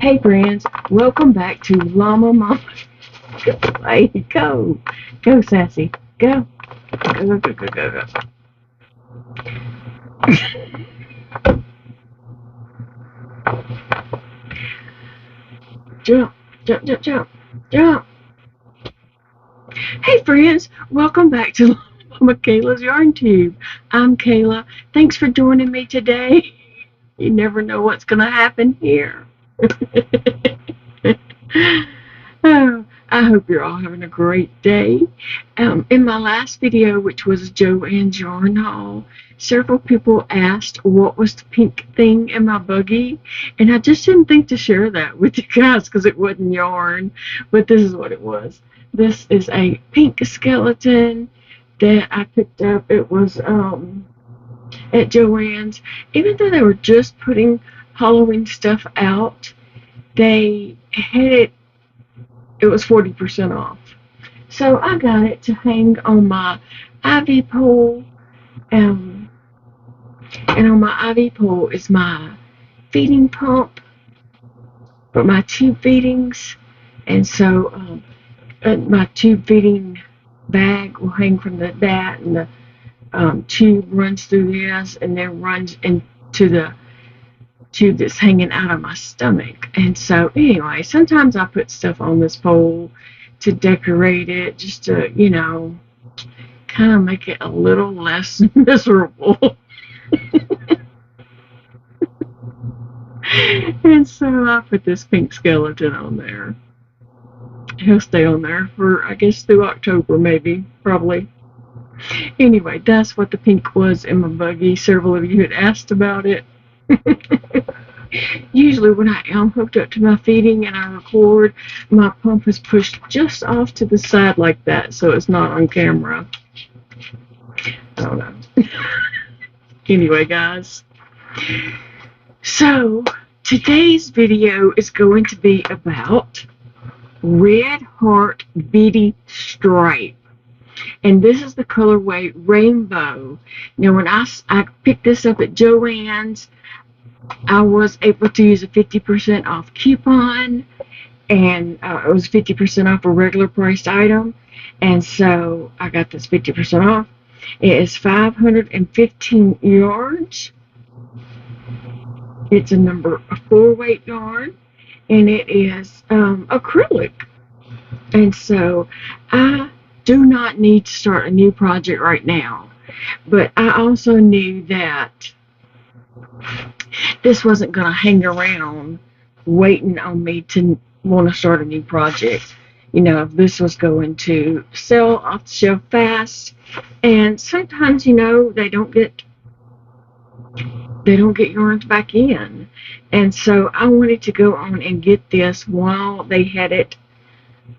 Hey friends, welcome back to Llama Mama. Hey, go. Go, Sassy. Go. Go, go, go, go, go, go. Jump, jump, jump, jump, jump. Hey friends, welcome back to Mama Kayla's Yarn Tube. I'm Kayla. Thanks for joining me today. You never know what's going to happen here. Oh, I hope you're all having a great day. In my last video, which was Joanne's yarn haul, several people asked what was the pink thing in my buggy, and I just didn't think to share that with you guys because it wasn't yarn, but this is what it was. This is a pink skeleton that I picked up. It was at Joanne's. Even though they were just putting Halloween stuff out, they had it was 40% off. So I got it to hang on my ivy pole. And on my ivy pole is my feeding pump for my tube feedings. And so my tube feeding bag will hang from that, and the tube runs through this and then runs into the tube that's hanging out of my stomach. And so anyway, sometimes I put stuff on this pole to decorate it, just to, kind of make it a little less miserable. And so I put this pink skeleton on there. He'll stay on there for, I guess, through October, maybe, probably. Anyway, that's what the pink was in my buggy. Several of you had asked about it. Usually when I am hooked up to my feeding and I record, my pump is pushed just off to the side like that, so it's not on camera. I don't know. Anyway, guys. So, today's video is going to be about Red Heart Beady Stripe. And this is the colorway Rainbow. Now, when I picked this up at Joann's, I was able to use a 50% off coupon, and it was 50% off a regular priced item, and so I got this 50% off. It is 515 yards. It's a number 4 weight yarn, and it is acrylic. And so I do not need to start a new project right now, but I also knew that this wasn't going to hang around waiting on me to want to start a new project. This was going to sell off the shelf fast, and sometimes, they don't get yarns back in. And so I wanted to go on and get this while they had it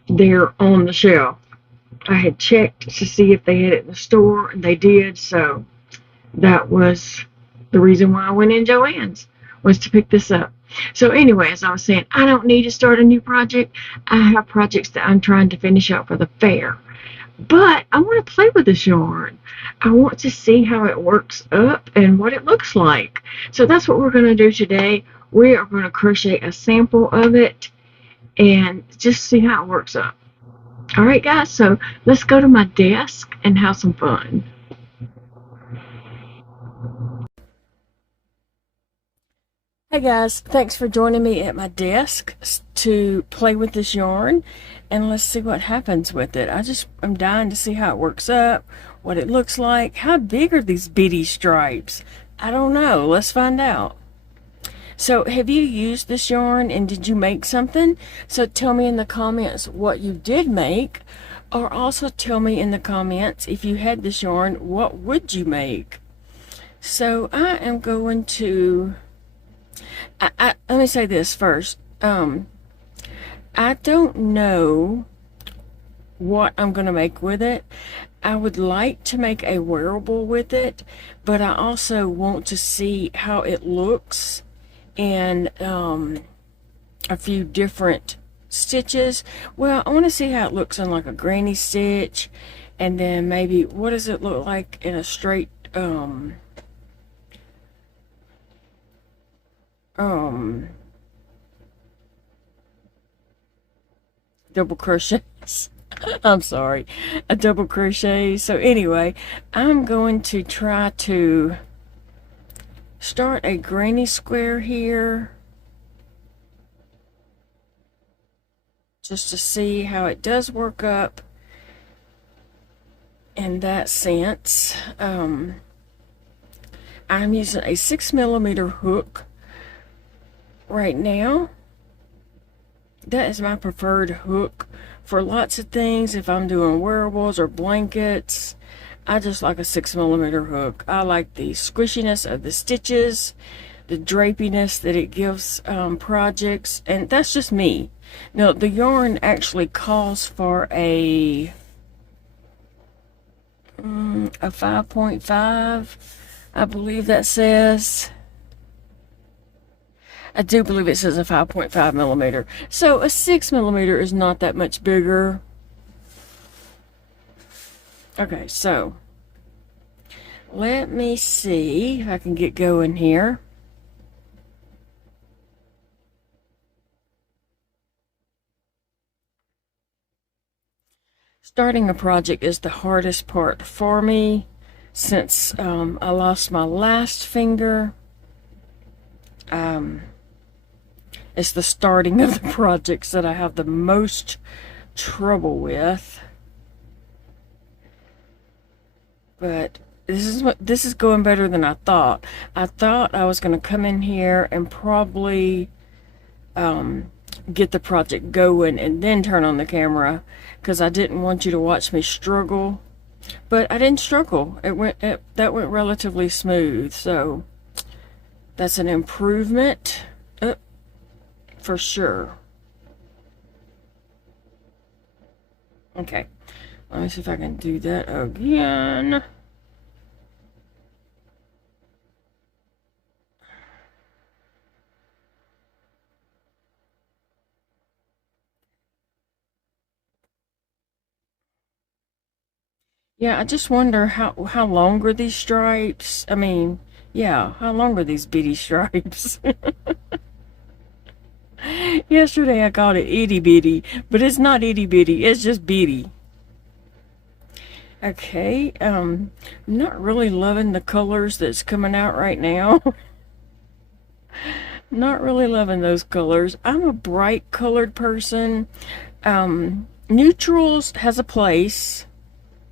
there on the shelf. I had checked to see if they had it in the store, and they did, so that was the reason why I went in Joann's, was to pick this up. So anyway, as I was saying, I don't need to start a new project. I have projects that I'm trying to finish up for the fair. But I want to play with this yarn. I want to see how it works up and what it looks like. So that's what we're going to do today. We are going to crochet a sample of it and just see how it works up. All right, guys, so let's go to my desk and have some fun. Hey guys, thanks for joining me at my desk to play with this yarn, and let's see what happens with it. I'm dying to see how it works up, what it looks like. How big are these beady stripes? I don't know. Let's find out. So have you used this yarn, and did you make something? So tell me in the comments what you did make, or also tell me in the comments, if you had this yarn, what would you make? So I am going to let me say this first. I don't know what I'm going to make with it. I would like to make a wearable with it, but I also want to see how it looks in a few different stitches. Well, I want to see how it looks in like a granny stitch, and then maybe what does it look like in a straight double crochets. I'm sorry, a double crochet. So anyway, I'm going to try to start a granny square here just to see how it does work up in that sense. I'm using a 6mm hook right now. That is my preferred hook for lots of things. If I'm doing wearables or blankets, I just like a 6mm hook. I like the squishiness of the stitches, the drapiness that it gives projects, and that's just me. Now, the yarn actually calls for a 5.5, I believe that says. I do believe it says a 5.5mm. So a 6mm is not that much bigger. Okay, so let me see if I can get going here. Starting a project is the hardest part for me since I lost my last finger. It's the starting of the projects that I have the most trouble with. But this is going better than I thought. I thought I was going to come in here and probably get the project going and then turn on the camera, because I didn't want you to watch me struggle. But I didn't struggle. That went relatively smooth, so that's an improvement for sure. Okay, let me see if I can do that again. Yeah, I just wonder how long are these stripes? I mean, yeah, how long are these bitty stripes? Yesterday I called it itty bitty, but it's not itty bitty, it's just bitty. Okay, I'm not really loving the colors that's coming out right now. Not really loving those colors. I'm a bright colored person. Neutrals has a place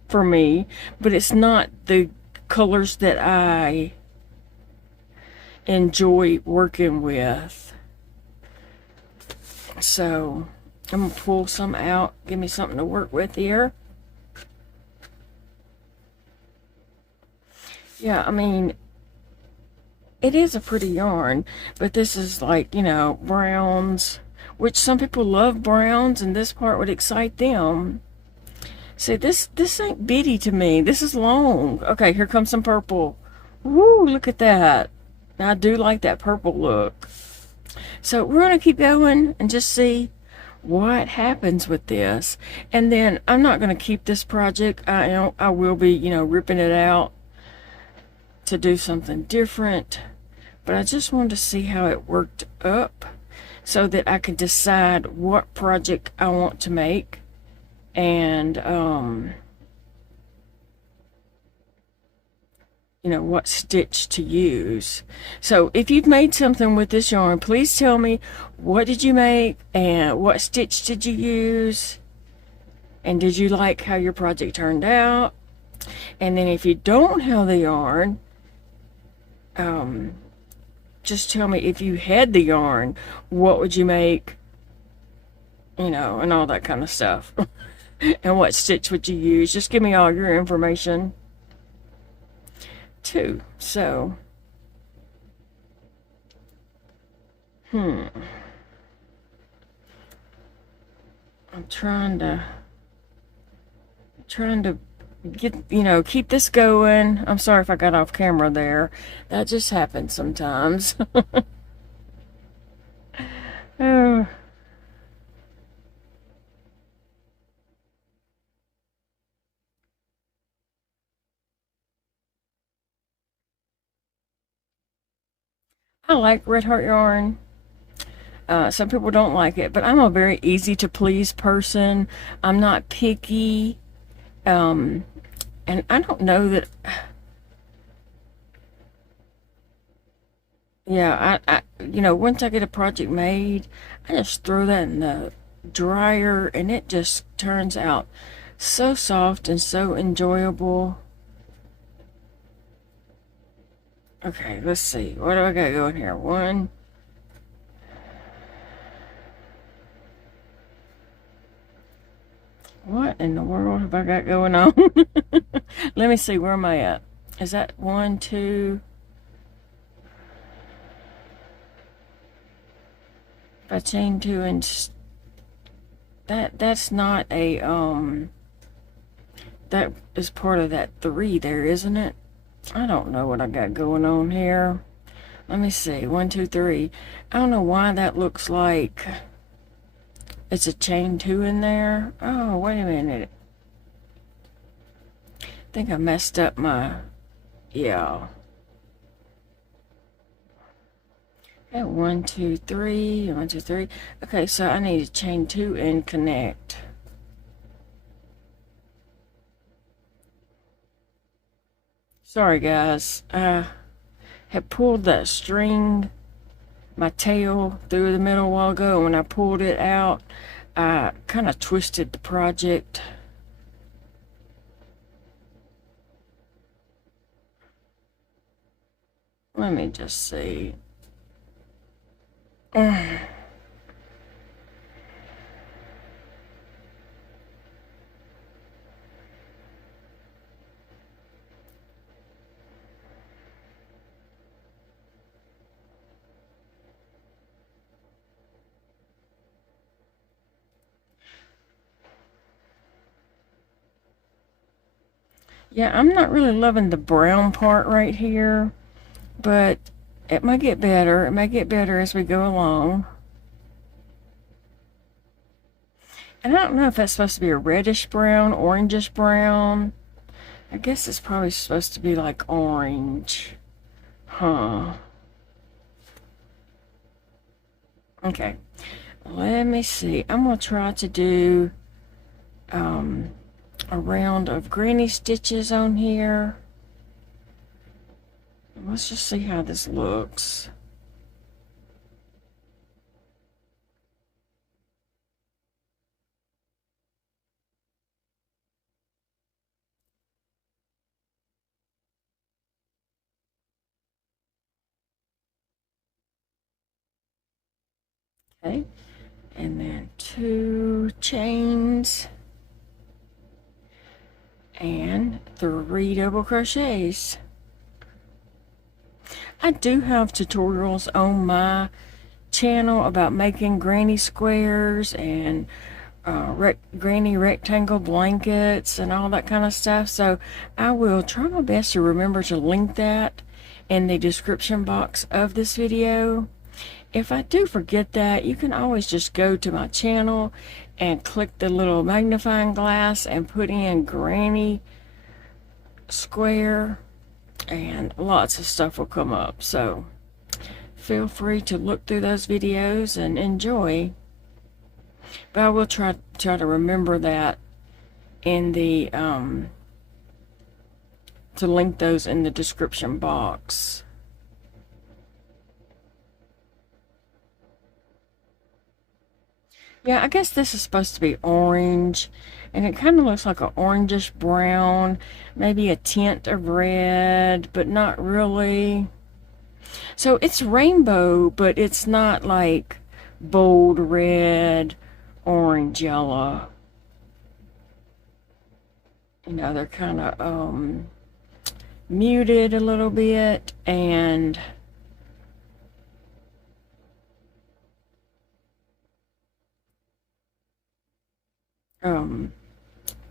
for me, but it's not the colors that I enjoy working with. So I'm gonna pull some out, give me something to work with here. Yeah, I mean, it is a pretty yarn, but this is like, you know, browns, which some people love browns, and this part would excite them. See, this ain't bitty to me. This is long. Okay, here comes some purple. Woo, look at that. I do like that purple look. So we're going to keep going and just see what happens with this. And then I'm not going to keep this project. I will be, you know, ripping it out to do something different. But I just wanted to see how it worked up so that I could decide what project I want to make. And, you know, what stitch to use. So if you've made something with this yarn, please tell me, what did you make and what stitch did you use, and did you like how your project turned out? And then if you don't have the yarn, just tell me, if you had the yarn, what would you make, you know, and all that kind of stuff. And what stitch would you use? Just give me all your information too. So I'm trying to get, you know, keep this going. I'm sorry if I got off camera there. That just happens sometimes. Oh. I like Red Heart yarn. Some people don't like it, but I'm a very easy to please person. I'm not picky. And I don't know that. Yeah, once I get a project made, I just throw that in the dryer and it just turns out so soft and so enjoyable. Okay, let's see. What do I got going here? One. What in the world have I got going on? Let me see. Where am I at? Is that 1, 2? If I chain 2 and that's not a that is part of that 3 there, isn't it? I don't know what I got going on here. Let me see. 1, 2, 3. I don't know why that looks like it's a chain 2 in there. Oh, wait a minute. I think I messed up my, yeah. Okay, 1, 2, 3. 1, 2, 3. Okay, so I need to chain 2 and connect. Sorry guys, I had pulled that string, my tail, through the middle a while ago, and when I pulled it out, I kind of twisted the project. Let me just see. Yeah, I'm not really loving the brown part right here, but it might get better. It might get better as we go along. And I don't know if that's supposed to be a reddish brown, orangish brown. I guess it's probably supposed to be like orange. Huh. Okay. Let me see. I'm going to try to do a round of granny stitches on here. Let's just see how this looks. Okay, and then 2 chains and 3 double crochets. I do have tutorials on my channel about making granny squares and granny rectangle blankets and all that kind of stuff, so I will try my best to remember to link that in the description box of this video. If I do forget that, you can always just go to my channel and click the little magnifying glass and put in granny square and lots of stuff will come up. So feel free to look through those videos and enjoy. But I will try to remember that in the to link those in the description box. Yeah, I guess this is supposed to be orange, and it kind of looks like an orangish brown, maybe a tint of red, but not really. So it's rainbow, but it's not like bold red, orange, yellow. You know, they're kind of muted a little bit, and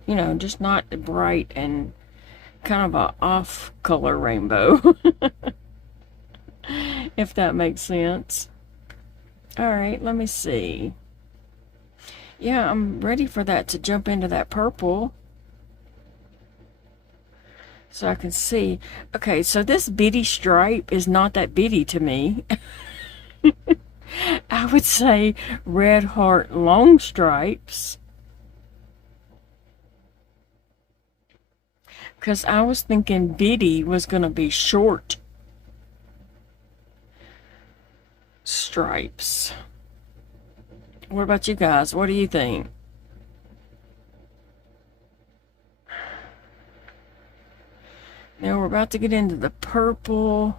you know, just not bright and kind of a off color rainbow. If that makes sense. All right, let me see. Yeah, I'm ready for that to jump into that purple. so I can see. Okay, so this bitty stripe is not that bitty to me. I would say red heart long stripes, because I was thinking bitty was going to be short stripes. What about you guys? What do you think? Now we're about to get into the purple.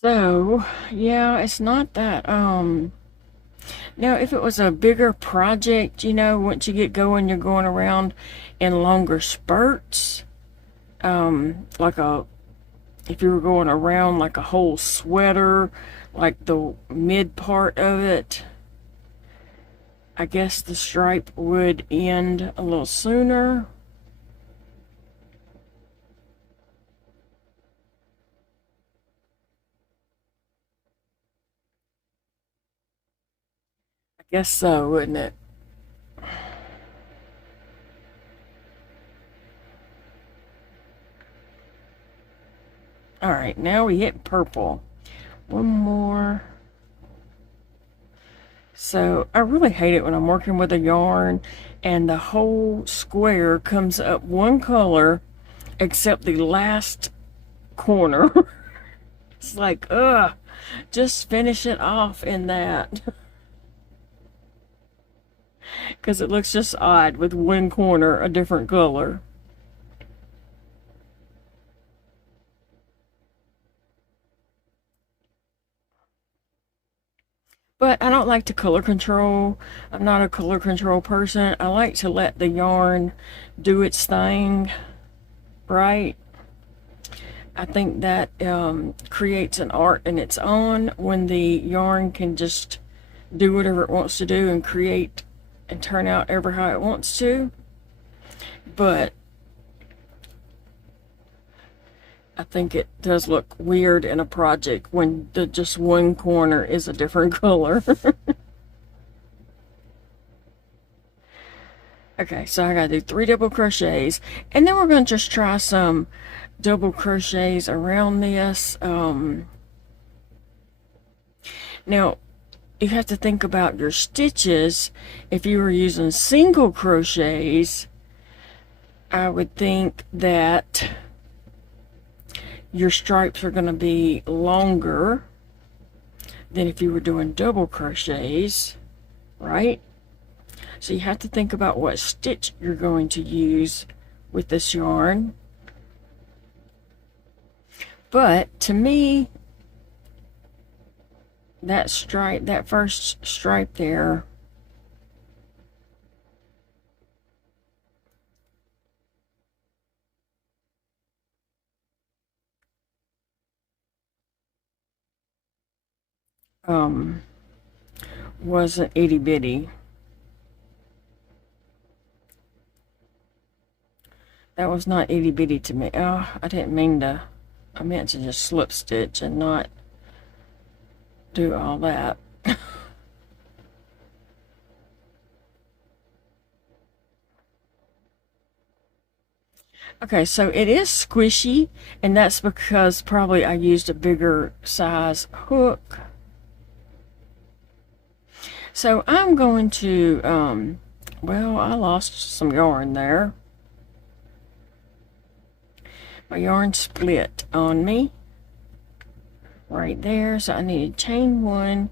So, yeah, it's not that, now if it was a bigger project, you know, once you get going, you're going around in longer spurts, like if you were going around like a whole sweater, like the mid part of it, I guess the stripe would end a little sooner. I guess so, wouldn't it? All right, now we hit purple. One more. So I really hate it when I'm working with a yarn and the whole square comes up one color except the last corner. It's like, ugh, just finish it off in that. Because it looks just odd with one corner a different color. But I don't like to color control. I'm not a color control person. I like to let the yarn do its thing, right? I think that creates an art in its own when the yarn can just do whatever it wants to do and create and turn out ever how it wants to. But I think it does look weird in a project when just one corner is a different color. Okay, so I gotta do 3 double crochets, and then we're gonna just try some double crochets around this. Now you have to think about your stitches. If you were using single crochets, I would think that your stripes are going to be longer than if you were doing double crochets, right? So you have to think about what stitch you're going to use with this yarn. But to me, that stripe, that first stripe there, wasn't itty bitty. That was not itty bitty to me. Oh, I didn't mean to. I meant to just slip stitch and not do all that. Okay, so it is squishy, and that's because probably I used a bigger size hook. So I'm going to, well, I lost some yarn there. My yarn split on me right there, so I need to chain 1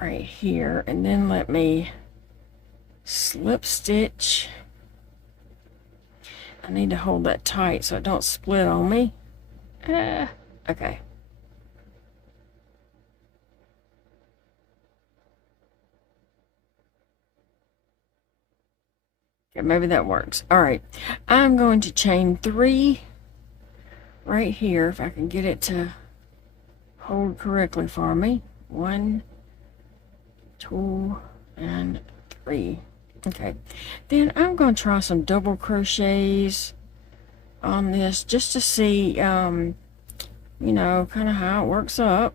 right here, and then let me slip stitch. I need to hold that tight so it don't split on me. Okay. Okay, maybe that works. All right, I'm going to chain 3 right here, if I can get it to hold correctly for me. 1, 2, and 3. Okay, then I'm going to try some double crochets on this just to see you know, kind of how it works up.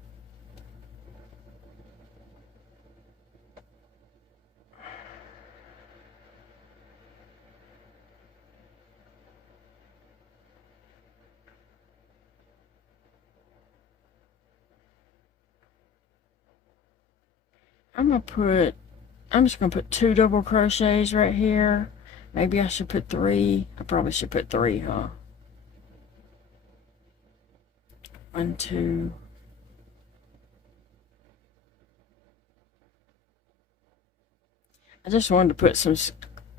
I'm just gonna put 2 double crochets right here. Maybe I should put 3. I probably should put 3, huh? 1, 2. I just wanted to put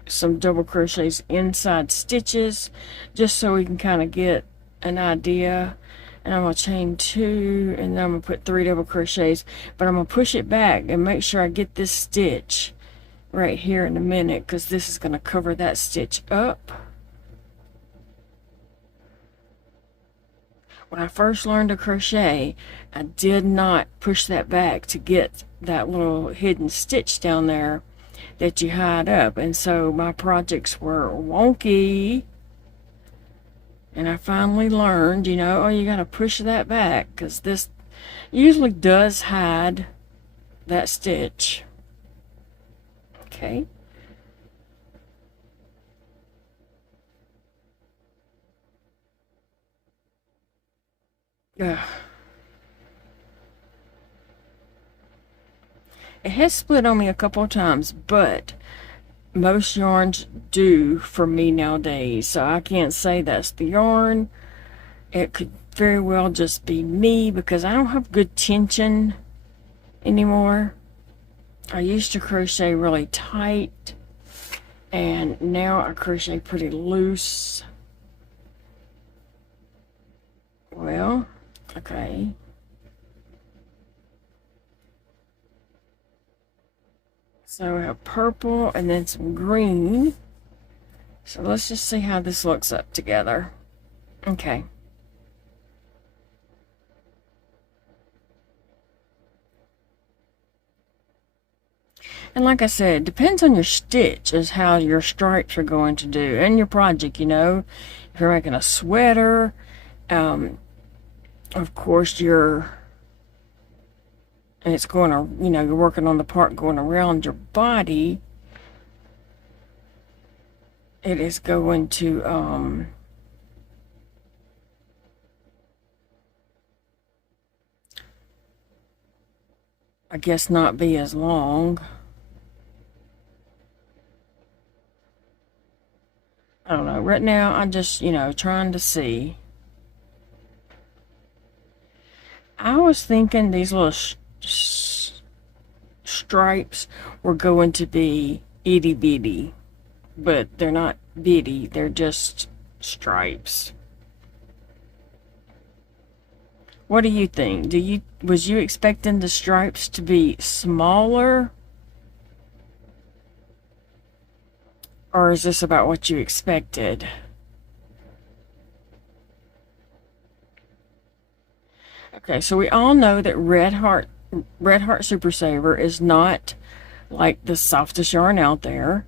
some double crochets inside stitches just so we can kind of get an idea. And I'm going to chain 2 and then I'm going to put 3 double crochets, but I'm going to push it back and make sure I get this stitch right here in a minute, because this is going to cover that stitch up. When I first learned to crochet, I did not push that back to get that little hidden stitch down there that you hide up, and so my projects were wonky. And I finally learned, you know, oh, you gotta push that back, because this usually does hide that stitch. Okay. Ugh. It has split on me a couple of times, but most yarns do for me nowadays, so I can't say that's the yarn. It could very well just be me, because I don't have good tension anymore. I used to crochet really tight, and now I crochet pretty loose. Well, okay. So we have purple and then some green. So let's just see how this looks up together. Okay. And like I said, it depends on your stitch as how your stripes are going to do and your project, you know. If you're making a sweater, of course and it's going to, you know, you're working on the part going around your body, it is going to, I guess not be as long. I don't know. Right now, I'm just, you know, trying to see. I was thinking these little stripes were going to be itty bitty, but they're not bitty. They're just stripes. What do you think? Was you expecting the stripes to be smaller? Or is this about what you expected? Okay, so we all know that Red Heart Super Saver is not like the softest yarn out there.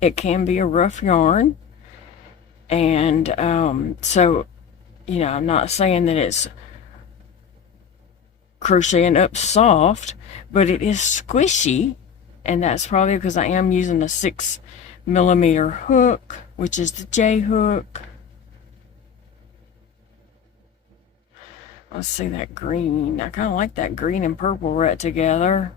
It can be a rough yarn, and so, you know, I'm not saying that it's crocheting up soft, but it is squishy, and that's probably because I am using a 6mm hook, which is the J hook. Let's see that green. I kind of like that green and purple right together.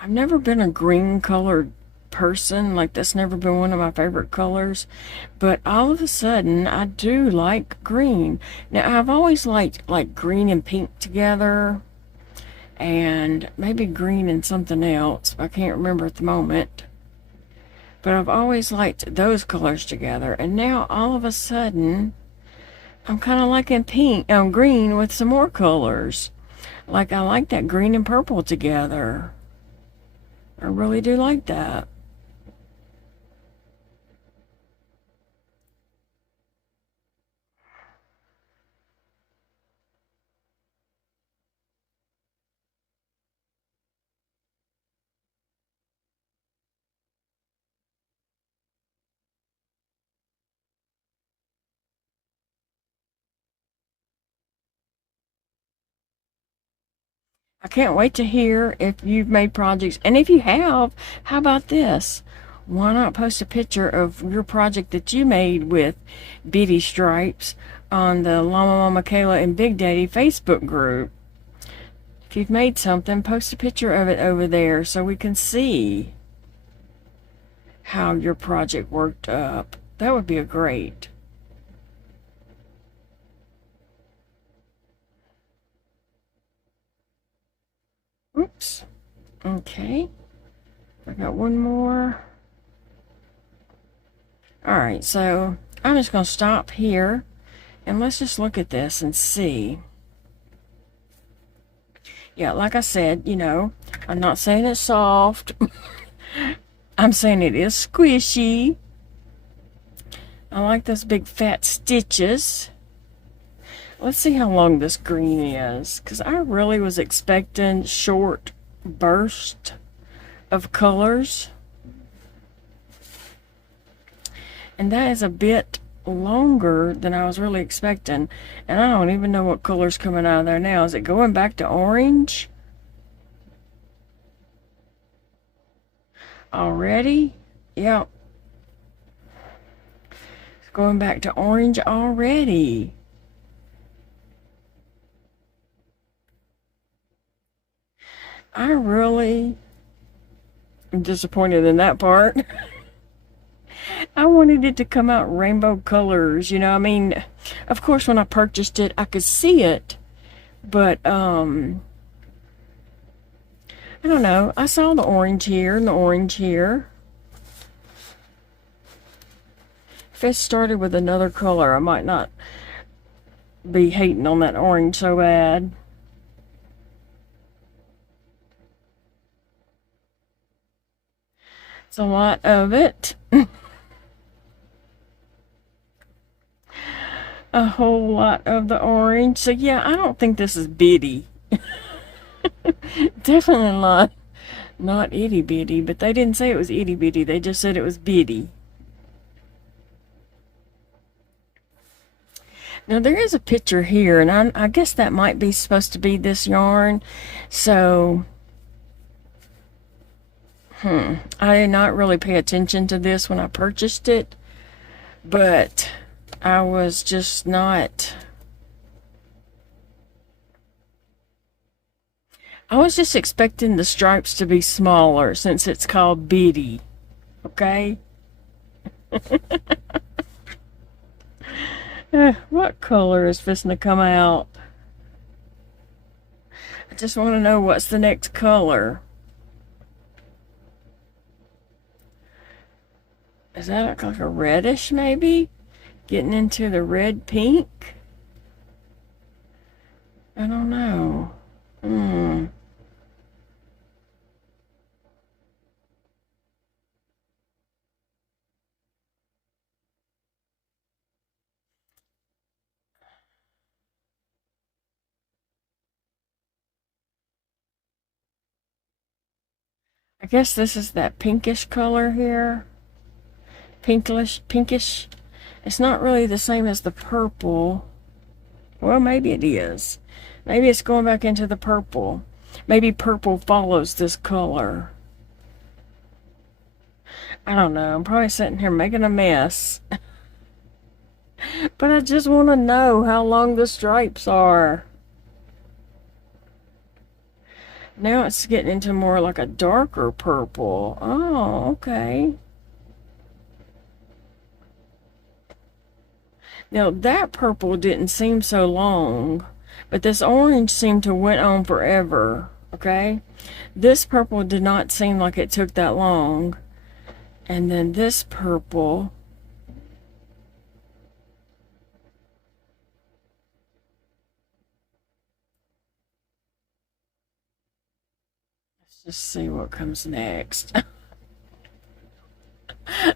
I've never been a green colored person. Like, that's never been one of my favorite colors. But all of a sudden, I do like green. Now, I've always liked like green and pink together. And maybe green and something else. I can't remember at the moment. But I've always liked those colors together. And now, all of a sudden, I'm kind of liking green with some more colors. Like, I like that green and purple together. I really do like that. I can't wait to hear if you've made projects. And if you have, how about this? Why not post a picture of your project that you made with beady stripes on the Llama Mama Kayla and Big Daddy Facebook group? If you've made something, post a picture of it over there so we can see how your project worked up. That would be a great. Oops. Okay. I got one more. Alright, so I'm just going to stop here and let's just look at this and see. Yeah, like I said, you know, I'm not saying it's soft. I'm saying it is squishy. I like those big fat stitches. Let's see how long this green is, because I really was expecting short burst of colors. And that is a bit longer than I was really expecting. And I don't even know what color's coming out of there now. Is it going back to orange? Already? Yep. It's going back to orange already. I really am disappointed in that part. I wanted it to come out rainbow colors, you know. I mean, of course, when I purchased it, I could see it, but I don't know. I saw the orange here and the orange here. If it started with another color, I might not be hating on that orange so bad. It's a lot of it. A whole lot of the orange. So yeah, I don't think this is bitty. Definitely not itty bitty, but they didn't say it was itty bitty. They just said it was bitty. Now there is a picture here, and I guess that might be supposed to be this yarn. So I did not really pay attention to this when I purchased it, but I was just not. I was just expecting the stripes to be smaller since it's called bitty. Okay? What color is fixing to come out? I just want to know what's the next color. Is that like a reddish maybe? Getting into the red pink? I don't know. I guess this is that pinkish color here. Pinkish. It's not really the same as the purple. Well, maybe it is. Maybe it's going back into the purple. Maybe purple follows this color. I don't know. I'm probably sitting here making a mess. But I just want to know how long the stripes are. Now it's getting into more like a darker purple. Oh, okay. Now that purple didn't seem so long, but this orange seemed to went on forever, okay? This purple did not seem like it took that long. And then this purple. Let's just see what comes next.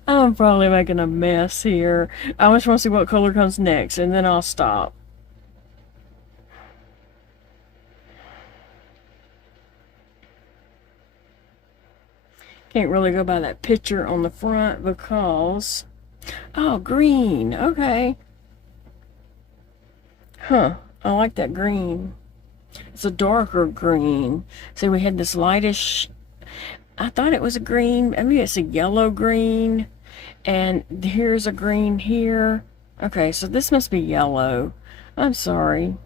I'm probably making a mess here. I just want to see what color comes next, and then I'll stop. Can't really go by that picture on the front because... Oh, green. Okay. Huh. I like that green. It's a darker green. So we had this lightish, I thought it was a green, maybe it's a yellow green. And here's a green here. Okay, so this must be yellow. I'm sorry.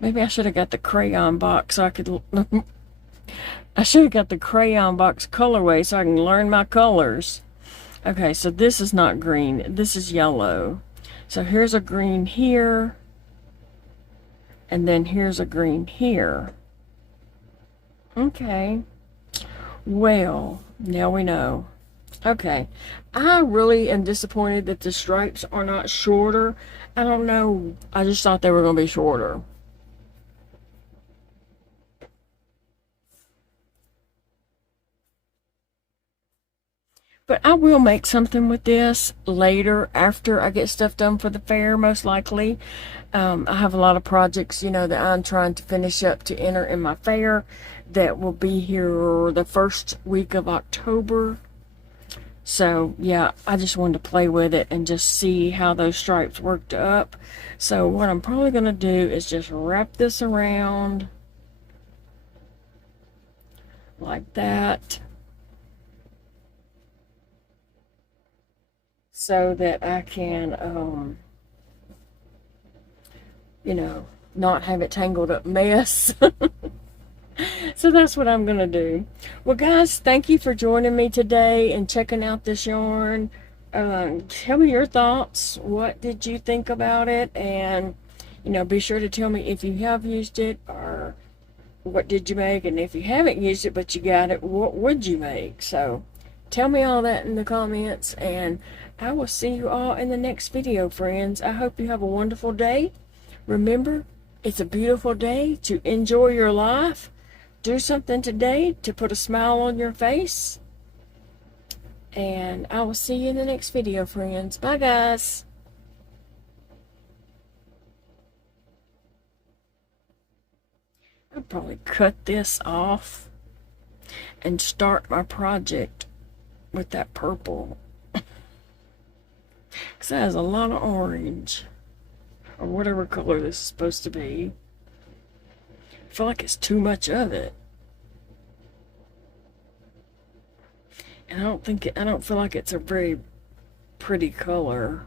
Maybe I should have got the crayon box so I could I should have got the crayon box colorway so I can learn my colors. Okay, so this is not green. This is yellow. So here's a green here. And then here's a green here. Okay. Well, now we know. Okay. I really am disappointed that the stripes are not shorter. I don't know. I just thought they were going to be shorter. But I will make something with this later after I get stuff done for the fair, most likely. I have a lot of projects, you know, that I'm trying to finish up to enter in my fair that will be here the first week of October. So, yeah, I just wanted to play with it and just see how those stripes worked up. So what I'm probably going to do is just wrap this around like that, so that I can, you know, not have it tangled up mess. So that's what I'm going to do. Well, guys, thank you for joining me today and checking out this yarn. Tell me your thoughts. What did you think about it? And, you know, be sure to tell me if you have used it or what did you make. And if you haven't used it but you got it, what would you make? So tell me all that in the comments. And I will see you all in the next video, friends. I hope you have a wonderful day. Remember, it's a beautiful day to enjoy your life. Do something today to put a smile on your face. And I will see you in the next video, friends. Bye, guys. I'll probably cut this off and start my project with that purple. Because that has a lot of orange. Or whatever color this is supposed to be. I feel like it's too much of it. And I don't feel like it's a very pretty color.